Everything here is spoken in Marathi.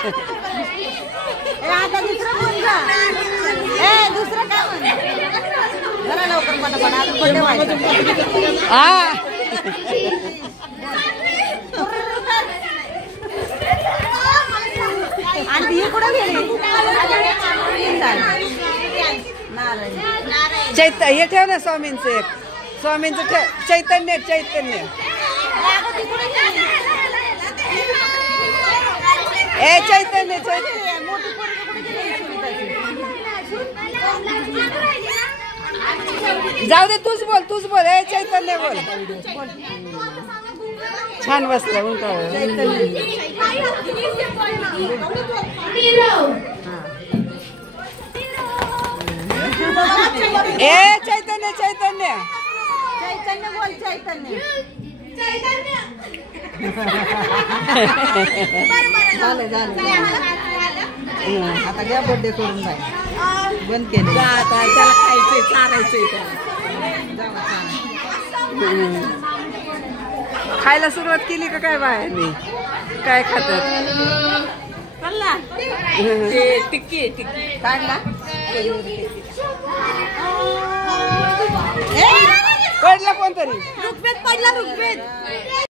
आता दुसरं कोण जा दुसरं काय म्हण जरा लवकर पटापट आता बड्डे व्हायचा हा आणि ही कुठं गेली चैतन्य हे ठेव ना स्वामींचं एक स्वामींचं ठेव चैतन्य चैतन्य ए चैतन्य चैतन्य जाऊ दे तूच बोल ए चैतन्य बोल छान बसलं उंटा ए चैतन्य चैतन्य चैतन्य बोल चैतन्य आता घ्या बर्थडे करून बाय बंद केले आता त्याला खायचंय चारायचंय खायला सुरुवात केली का काय बाहेर काय खातात टिक्की काढला पडला कोणतरी रुग्वेद पडला रुग्वेद